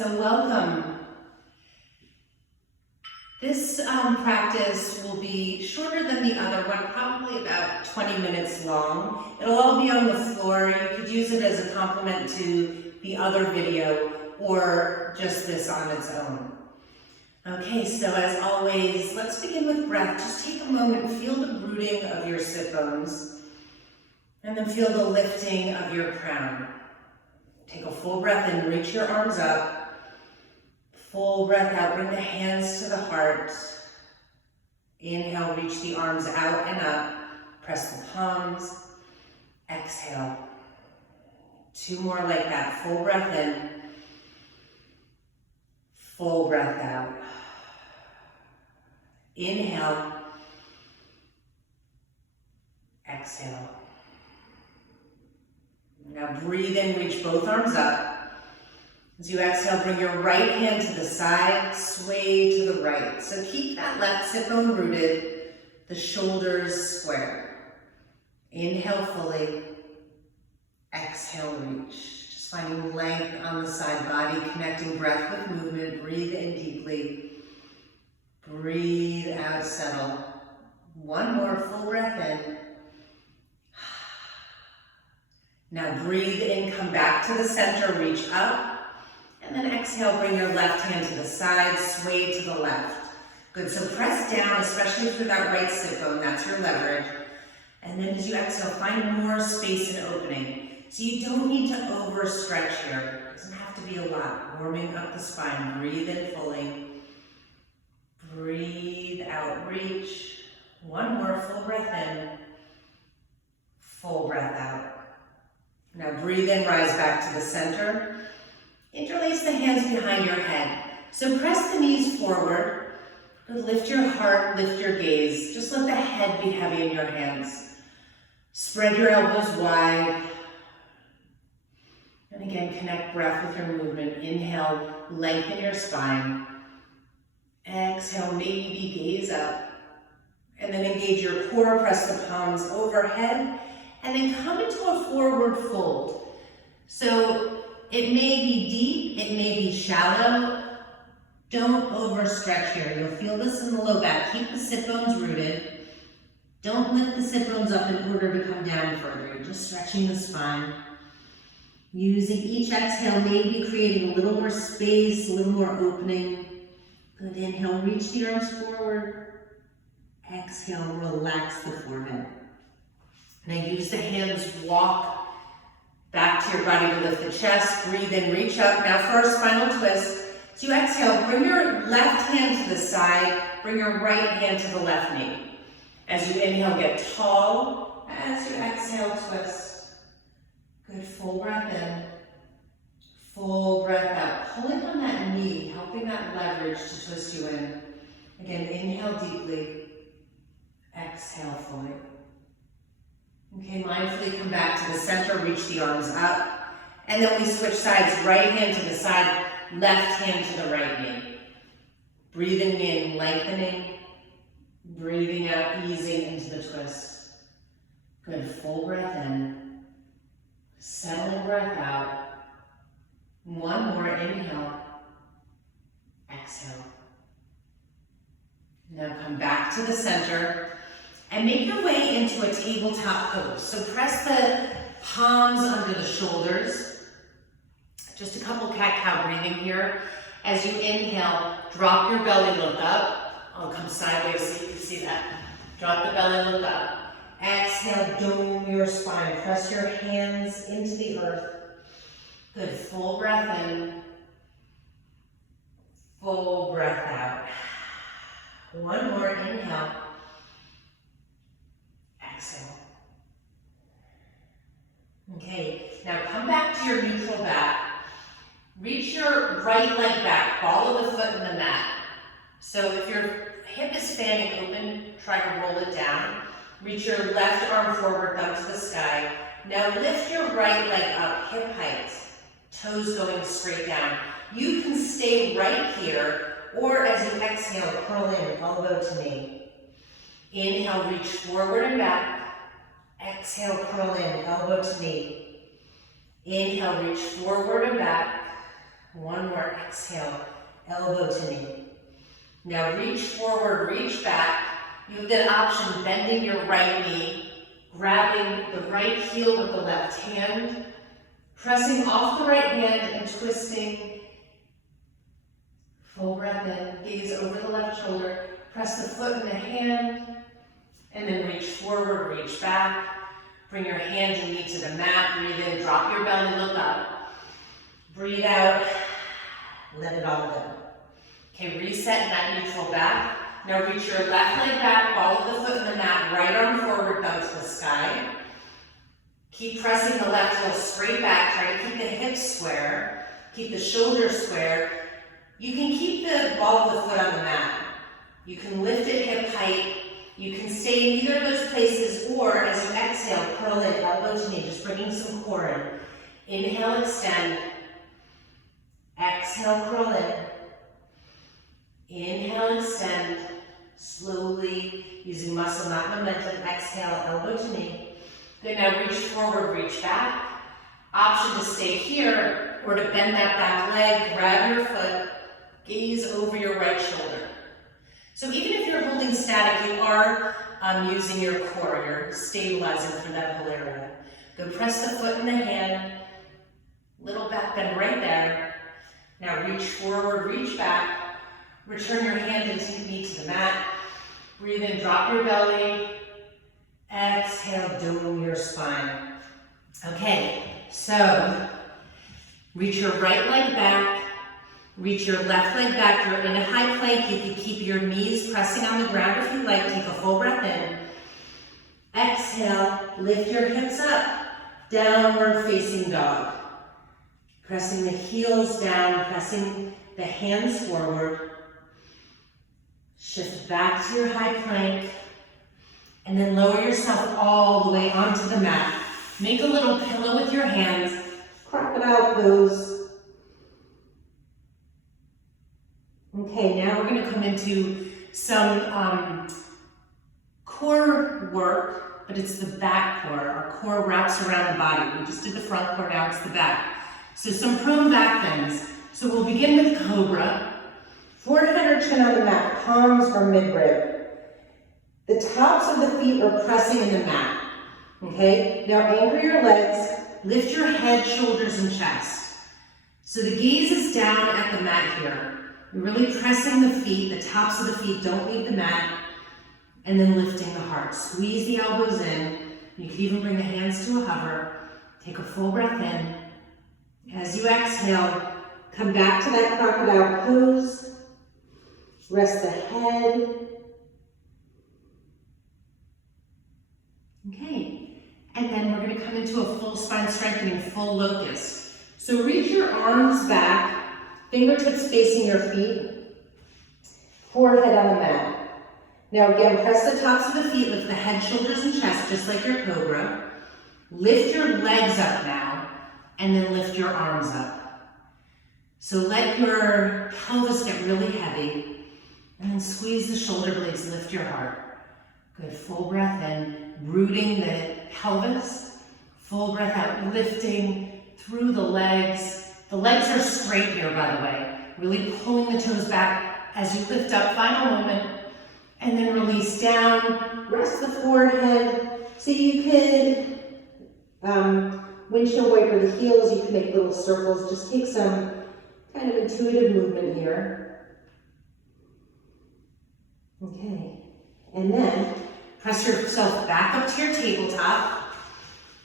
So welcome. This practice will be shorter than the other one, probably about 20 minutes long. It'll all be on the floor. You could use it as a complement to the other video or just this on its own. Okay, so as always, let's begin with breath. Just take a moment, feel the rooting of your sit bones, and then feel the lifting of your crown. Take a full breath in, reach your arms up. Full breath out, bring the hands to the heart. Inhale, reach the arms out and up. Press the palms. Exhale. Two more like that. Full breath in. Full breath out. Inhale. Exhale. Now breathe in, reach both arms up. As you exhale, bring your right hand to the side, sway to the right. So keep that left sit bone rooted, the shoulders square. Inhale fully, exhale, reach. Just finding length on the side body, connecting breath with movement. Breathe in deeply. Breathe out, settle. One more full breath in. Now breathe in, come back to the center, reach up. And then exhale, bring your left hand to the side, sway to the left. Good, so press down, especially through that right sit bone, that's your leverage. And then as you exhale, find more space and opening. So you don't need to overstretch here. It doesn't have to be a lot. Warming up the spine, breathe in fully. Breathe out, reach. One more full breath in. Full breath out. Now breathe in, rise back to the center. Interlace the hands behind your head. So press the knees forward. Lift your heart, lift your gaze. Just let the head be heavy in your hands. Spread your elbows wide. And again, connect breath with your movement. Inhale, lengthen your spine. Exhale, maybe gaze up. And then engage your core, press the palms overhead. And then come into a forward fold. So it may be deep, it may be shallow. Don't overstretch here. You'll feel this in the low back. Keep the sit bones rooted. Don't lift the sit bones up in order to come down further. You're just stretching the spine. Using each exhale, maybe creating a little more space, a little more opening. Good, inhale, reach the arms forward. Exhale, relax the forehead. Now use the hands, walk back to your body to lift the chest. Breathe in, reach up. Now for our spinal twist. As you exhale, bring your left hand to the side. Bring your right hand to the left knee. As you inhale, get tall. As you exhale, twist. Good, full breath in. Full breath out. Pulling on that knee, helping that leverage to twist you in. Again, inhale deeply. Exhale fully. Okay, mindfully come back to the center, reach the arms up. And then we switch sides, right hand to the side, left hand to the right knee. Breathing in, lengthening. Breathing out, easing into the twist. Good, full breath in. Settling breath out. One more, inhale. Exhale. Now come back to the center. And make your way into a tabletop pose. So press the palms under the shoulders. Just a couple cat-cow breathing here. As you inhale, drop your belly, look up. I'll come sideways so you can see that. Drop the belly, look up. Exhale, dome your spine. Press your hands into the earth. Good, full breath in. Full breath out. One more, inhale. Exhale. Okay, now come back to your neutral back. Reach your right leg back, follow the foot in the mat. So if your hip is fanning open, try to roll it down. Reach your left arm forward, thumb to the sky. Now lift your right leg up, hip height, toes going straight down. You can stay right here, or as you exhale, curl in, elbow to knee. Inhale, reach forward and back. Exhale, curl in, elbow to knee. Inhale, reach forward and back. One more, exhale, elbow to knee. Now reach forward, reach back. You have the option bending your right knee, grabbing the right heel with the left hand, pressing off the right hand and twisting. Full breath in, gaze over the left shoulder, press the foot in the hand, and then reach forward, reach back. Bring your hand and knee to the mat, breathe in, drop your belly, look up. Breathe out, let it all go. Okay, reset in that neutral back. Now reach your left leg back, ball of the foot in the mat, right arm forward, thumb to the sky. Keep pressing the left heel straight back, try to keep the hips square, keep the shoulders square. You can keep the ball of the foot on the mat. You can lift it hip height. You can stay in either of those places, or as you exhale, curl in, elbow to knee, just bringing some core in. Inhale, extend. Exhale, curl in. Inhale, extend. Slowly, using muscle, not momentum. Exhale, elbow to knee. Good, now reach forward, reach back. Option to stay here, or to bend that back leg, grab your foot, gaze over your right shoulder. So even if you're holding static, you are using your core, you're stabilizing for that whole area. Go press the foot in the hand, little back bend right there. Now reach forward, reach back, return your hand and knee to the mat. Breathe in, drop your belly. Exhale, dome your spine. Okay, so reach your right leg back. Reach your left leg back. You're in a high plank. You can keep your knees pressing on the ground if you like. Take a full breath in. Exhale, lift your hips up. Downward facing dog. Pressing the heels down, pressing the hands forward. Shift back to your high plank. And then lower yourself all the way onto the mat. Make a little pillow with your hands. Crocodile pose. Okay, now we're going to come into some core work, but it's the back core. Our core wraps around the body. We just did the front core, now it's the back. So some prone back bends. So we'll begin with Cobra. Forehead or chin on the mat, palms or midrib. The tops of the feet are pressing in the mat. Okay, now anchor your legs, lift your head, shoulders, and chest. So the gaze is down at the mat here. You're really pressing the feet, the tops of the feet don't leave the mat, and then lifting the heart. Squeeze the elbows in. You can even bring the hands to a hover. Take a full breath in. As you exhale, come back to that crocodile pose. Rest the head. Okay, and then we're going to come into a full spine strengthening, full locust. So reach your arms back. Fingertips facing your feet, forehead on the mat. Now again, press the tops of the feet, lift the head, shoulders, and chest, just like your Cobra. Lift your legs up now, and then lift your arms up. So let your pelvis get really heavy, and then squeeze the shoulder blades, lift your heart. Good, full breath in, rooting the pelvis. Full breath out, lifting through the legs. The legs are straight here, by the way. Really pulling the toes back as you lift up, final moment, and then release down. Rest the forehead. So you could windshield wiper the heels. You can make little circles. Just take some kind of intuitive movement here. Okay, and then press yourself back up to your tabletop.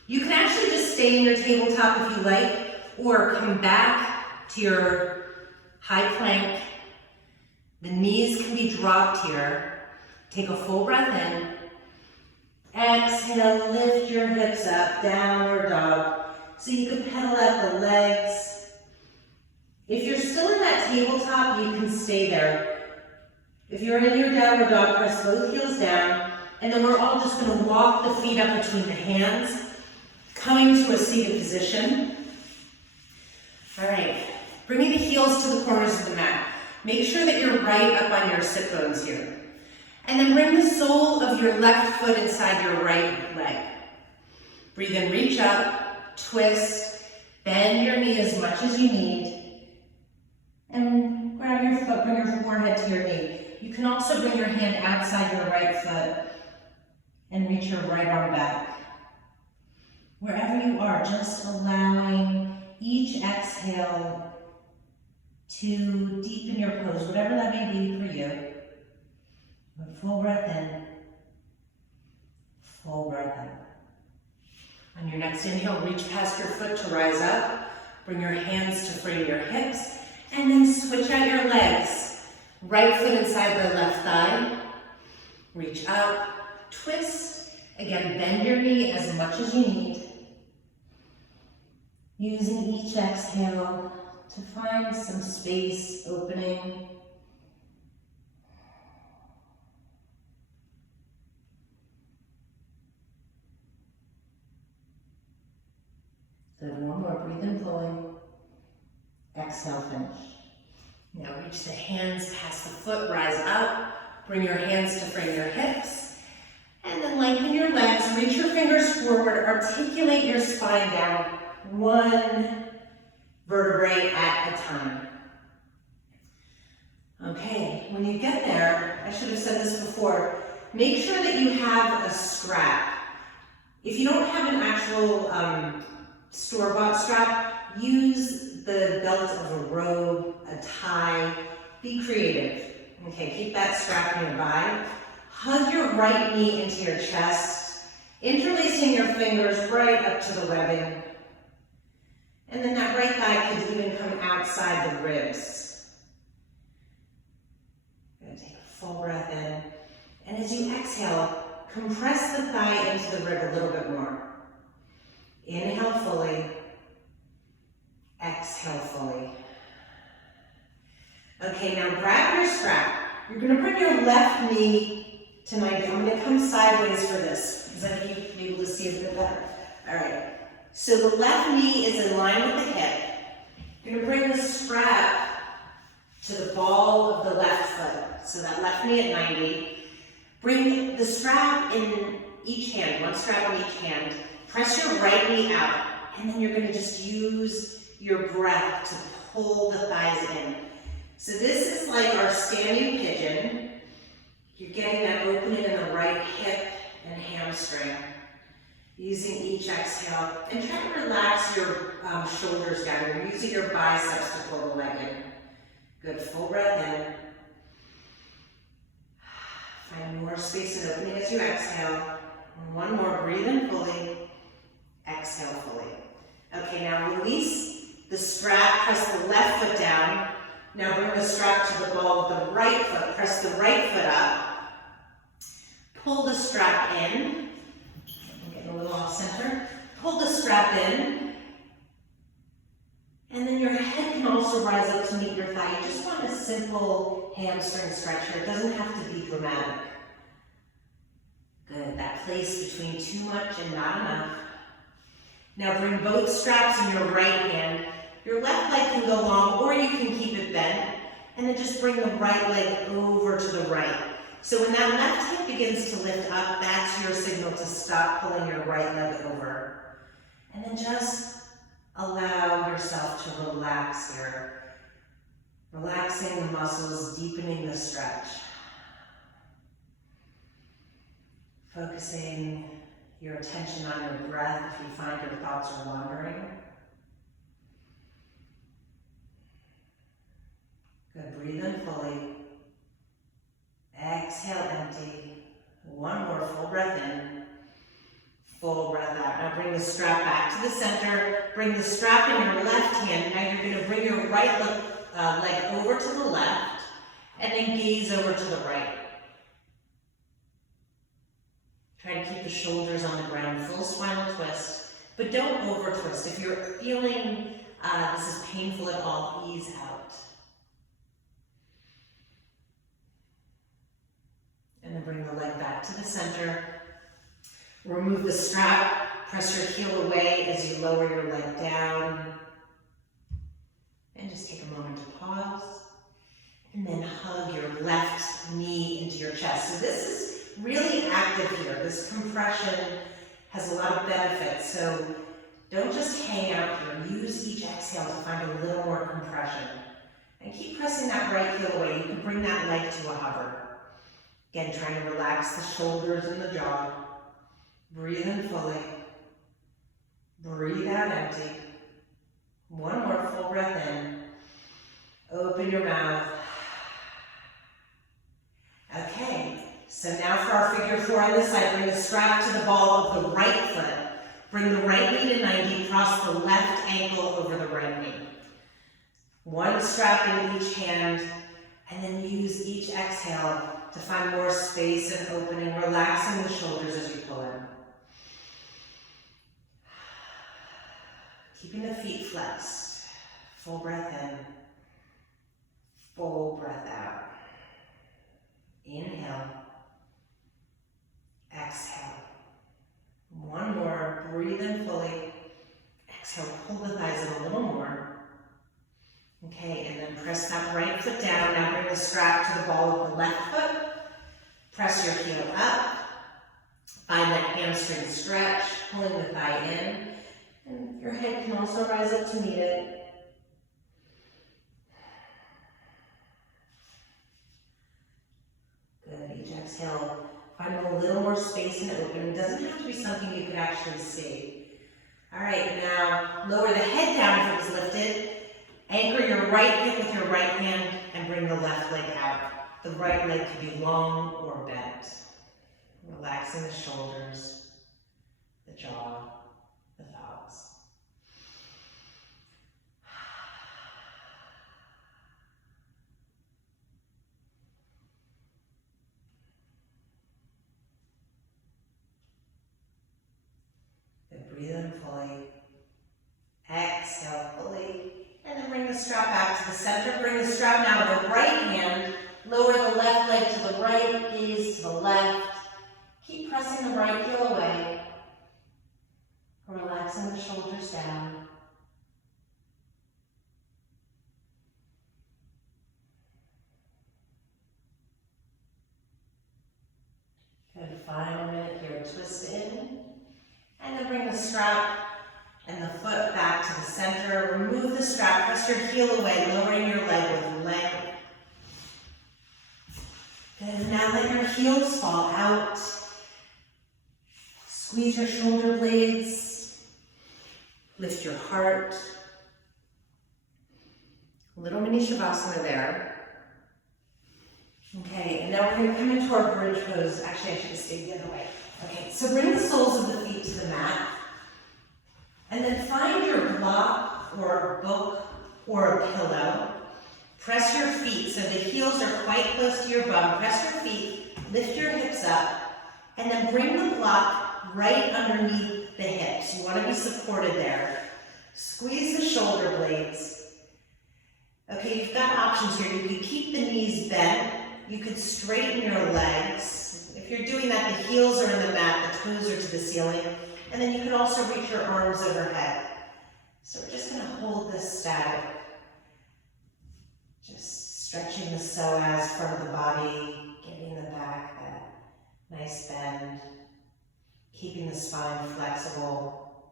You can actually just stay in your tabletop if you like, or come back to your high plank. The knees can be dropped here. Take a full breath in. Exhale, lift your hips up, downward dog. So you can pedal out the legs. If you're still in that tabletop, you can stay there. If you're in your downward dog, press both heels down, and then we're all just going to walk the feet up between the hands, coming to a seated position. All right, bringing the heels to the corners of the mat. Make sure that you're right up on your sit bones here. And then bring the sole of your left foot inside your right leg. Breathe in, reach up, twist, bend your knee as much as you need. And grab your foot, bring your forehead to your knee. You can also bring your hand outside your right foot and reach your right arm back. Wherever you are, just allowing each exhale to deepen your pose, whatever that may be for you. A full breath in, full breath out. On your next inhale, reach past your foot to rise up. Bring your hands to frame your hips, and then switch out your legs. Right foot inside the left thigh. Reach up, twist. Again, bend your knee as much as you need. Using each exhale to find some space opening. Good, one more, breathe in fully. Exhale, finish. Now reach the hands past the foot, rise up. Bring your hands to frame your hips. And then lengthen your legs, reach your fingers forward, articulate your spine down, one vertebrae at a time. Okay, when you get there, I should have said this before, make sure that you have a strap. If you don't have an actual store-bought strap, use the belt of a robe, a tie, be creative. Okay, keep that strap nearby. Hug your right knee into your chest, interlacing your fingers right up to the webbing. And then that right thigh could even come outside the ribs. You're gonna take a full breath in. And as you exhale, compress the thigh into the rib a little bit more. Inhale fully, exhale fully. Okay, now grab your strap. You're gonna bring your left knee to 90. I'm gonna come sideways for this, because I think you'll be able to see it a bit better. All right, so the left knee is in line with the hip. You're gonna bring the strap to the ball of the left foot. So that left knee at 90. Bring the strap in each hand, one strap in each hand. Press your right knee out, and then you're gonna just use your breath to pull the thighs in. So this is like our standing pigeon. You're getting that opening in the right hip and hamstring. Using each exhale, and try to relax your shoulders down. You're using your biceps to pull the leg in. Good, full breath in. Find more space and opening as you exhale. And one more, breathe in fully. Exhale fully. Okay, now release the strap, press the left foot down. Now bring the strap to the ball of the right foot. Press the right foot up. Pull the strap in. I'm getting a little off center. Pull the strap in. And then your head can also rise up to meet your thigh. You just want a simple hamstring stretch here. It doesn't have to be dramatic. Good, that place between too much and not enough. Now bring both straps in your right hand. Your left leg can go long, or you can keep it bent, and then just bring the right leg over to the right. So when that left hip begins to lift up, that's your signal to stop pulling your right leg over. And then just allow yourself to relax here. Relaxing the muscles, deepening the stretch. Focusing your attention on your breath if you find your thoughts are wandering. Good, breathe in fully. Exhale, empty. One more, full breath in. Full breath out. Now bring the strap back to the center. Bring the strap in your left hand. Now you're going to bring your right leg over to the left and then gaze over to the right. Try to keep the shoulders on the ground, full spinal twist, but don't over twist. If you're feeling this is painful at all, ease out. And then bring the leg back to the center. Remove the strap, press your heel away as you lower your leg down. And just take a moment to pause. And then hug your left knee into your chest. So this is really active here. This compression has a lot of benefits. So don't just hang out here. Use each exhale to find a little more compression. And keep pressing that right heel away. You can bring that leg to a hover. Again, trying to relax the shoulders and the jaw. Breathe in fully. Breathe out empty. One more full breath in. Open your mouth. Okay, so now for our figure 4 on this side, bring the strap to the ball of the right foot. Bring the right knee to 90, cross the left ankle over the right knee. One strap in each hand, and then use each exhale to find more space and opening, relaxing the shoulders as you pull in. Keeping the feet flexed. Full breath in. Full breath out. Inhale. Exhale. One more. Breathe in fully. Exhale. Pull the thighs in a little more. Okay, and then press that right foot down. Now bring the strap to the ball of the left foot. Press your heel up. Find that hamstring stretch, pulling the thigh in. And your head can also rise up to meet it. Good, each exhale, find a little more space and open. It doesn't have to be something you could actually see. All right, now lower the head down if it's lifted. Anchor your right hip with your right hand and bring the left leg out. The right leg could be long or bent. Relaxing the shoulders, the jaw, the thighs. Then breathe in fully. Exhale fully. And then bring the strap back to the center. Bring the strap now to the right hand. Lower the left leg to the right, gaze to the left. Keep pressing the right heel away. Relaxing the shoulders down. Good, final minute here. Twist in. And then bring the strap and the foot back to the center. Remove the strap. Press your heel away, lowering your leg with length. Good, now let your heels fall out. Squeeze your shoulder blades. Lift your heart. Little mini Shavasana there. Okay, and now we're going to come into our bridge pose. Actually, I should have stayed the other way. Okay, so bring the soles of the feet to the mat. And then find your block or a book or a pillow. Press your feet so the heels are quite close to your bum. Press your feet, lift your hips up, and then bring the block right underneath the hips. You want to be supported there. Squeeze the shoulder blades. Okay, you've got options here. You could keep the knees bent. You could straighten your legs. If you're doing that, the heels are in the mat, the toes are to the ceiling. And then you can also reach your arms overhead. So we're just going to hold this static. Just stretching the psoas, front of the body, giving the back that nice bend, keeping the spine flexible.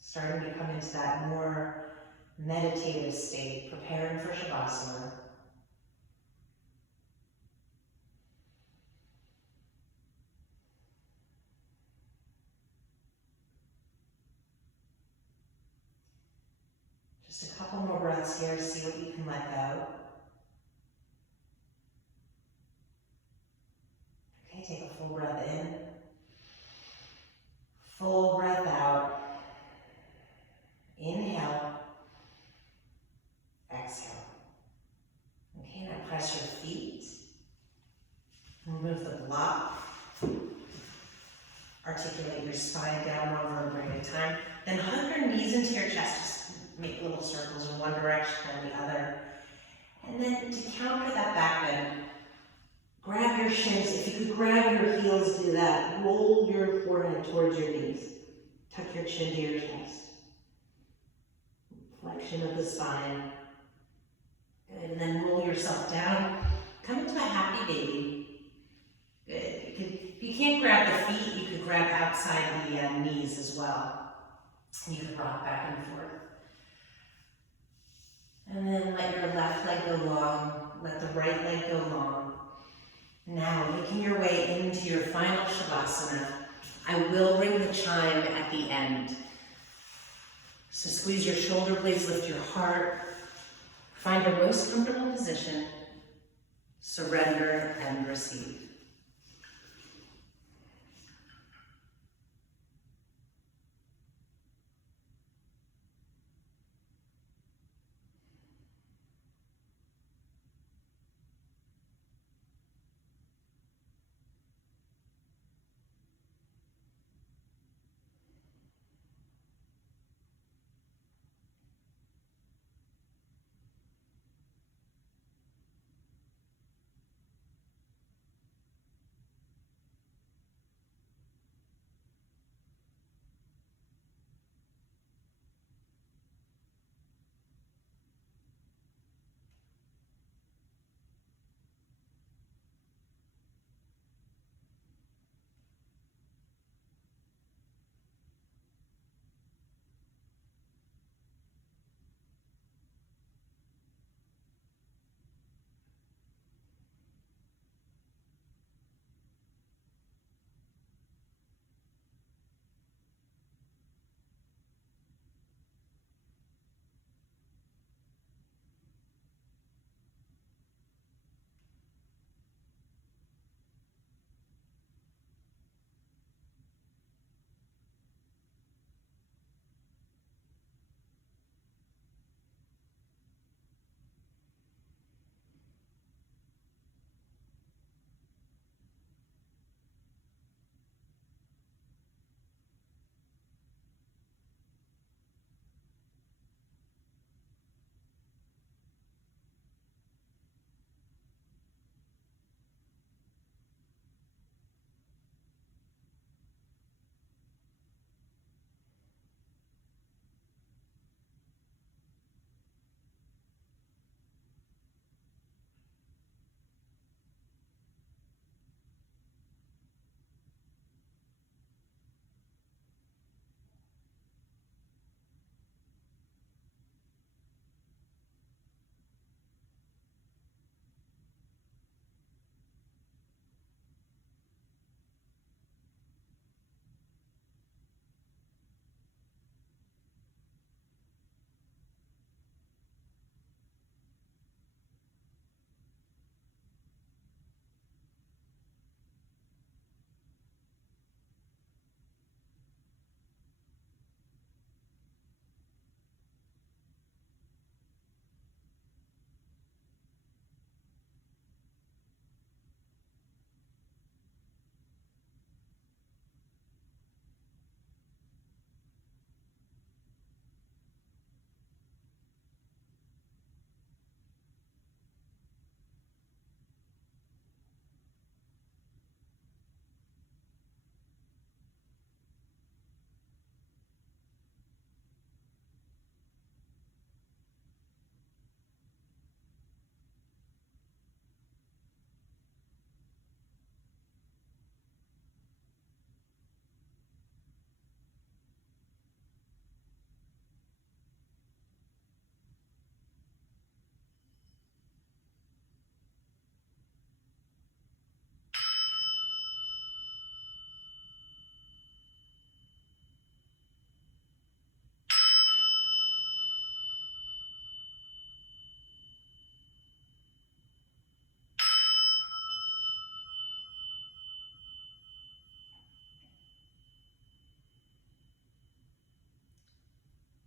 Starting to come into that more meditative state, preparing for Shavasana. Just a couple more breaths here to see what you can let go. Okay, take a full breath in. Full breath out. Inhale. Exhale. Okay, now press your feet. Remove the block. Articulate your spine down one vertebrae at a time. Then hug your knees into your chest. Just make little circles in one direction and the other. And then to counter that back bend, grab your shins. If you could grab your heels, do that. Roll your forehead towards your knees. Tuck your chin to your chest. Flexion of the spine. Good, and then roll yourself down. Come into a happy baby. Good. If you can't grab the feet, you could grab outside the knees as well. You can rock back and forth. And then let your left leg go long, let the right leg go long. Now, making your way into your final Shavasana, I will ring the chime at the end. So squeeze your shoulder blades, lift your heart, find your most comfortable position, surrender and receive.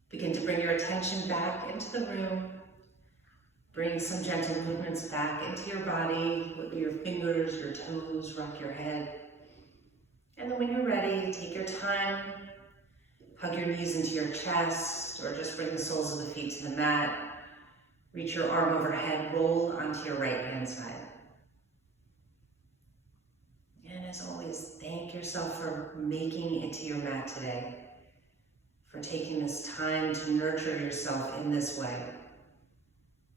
Begin to bring your attention back into the room. Bring some gentle movements back into your body. Wiggle your fingers, your toes, rock your head. And then when you're ready, take your time. Hug your knees into your chest, or just bring the soles of the feet to the mat. Reach your arm overhead, roll onto your right hand side. And as always, thank yourself for making it to your mat today, for taking this time to nurture yourself in this way.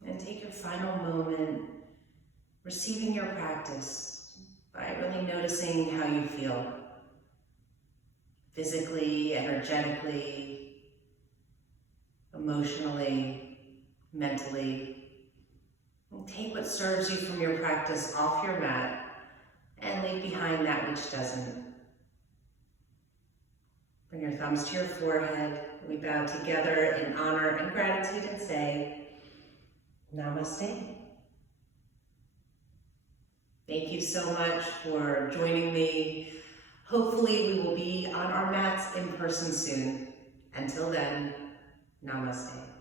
And take your final moment, receiving your practice by really noticing how you feel. Physically, energetically, emotionally, mentally. And take what serves you from your practice off your mat and leave behind that which doesn't. Bring your thumbs to your forehead. We bow together in honor and gratitude and say, Namaste. Thank you so much for joining me. Hopefully we will be on our mats in person soon. Until then, Namaste.